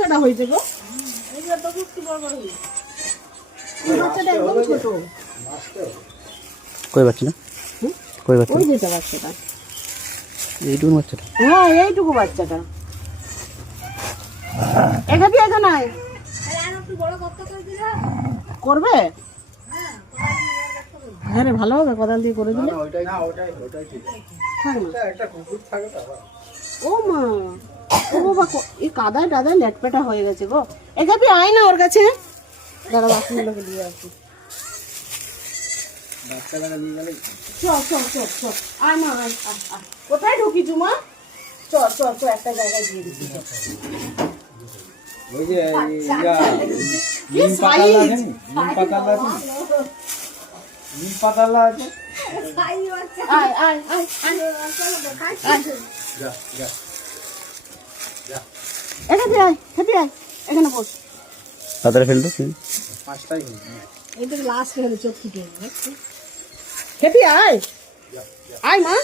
বাচ্চাটা হয়েছে গো, এইগুলো তো একটু বড় বড় হয়েছে, এই বাচ্চাটা একদম ছোট। কই বাচ্চা? কই বাচ্চা? ওই যেটা বাচ্চাটা, এইটুকু বাচ্চাটা? হ্যাঁ এইটুকু বাচ্চাটা। এখানে এখানে নাই করবে, হ্যাঁ রে ভালো হবে কোদাল দিয়ে করে দিলে। ও মা, ও বাবা, এই কাদায় টাদায় লেটপেটা হয়ে গেছে গো। এখানে আয় না ওর কাছে, দাঁড়া বাচ্চাগুলোকে দিয়ে আসি। আয় মা, আয়, কোথায় ঢুকিছু মা? একটা জায়গায় দিয়ে দিচ্ছি। ওই যে নিম পাতালা আছে। আয় আয় আয় এখানে আয়, খেপি আয়, এখানে বস। তাড়াতাড়ি ফেলতো। পাঁচটাই এইটা লাস্ট হলে চোখ ফুটে খেপি আয়, আয় মা।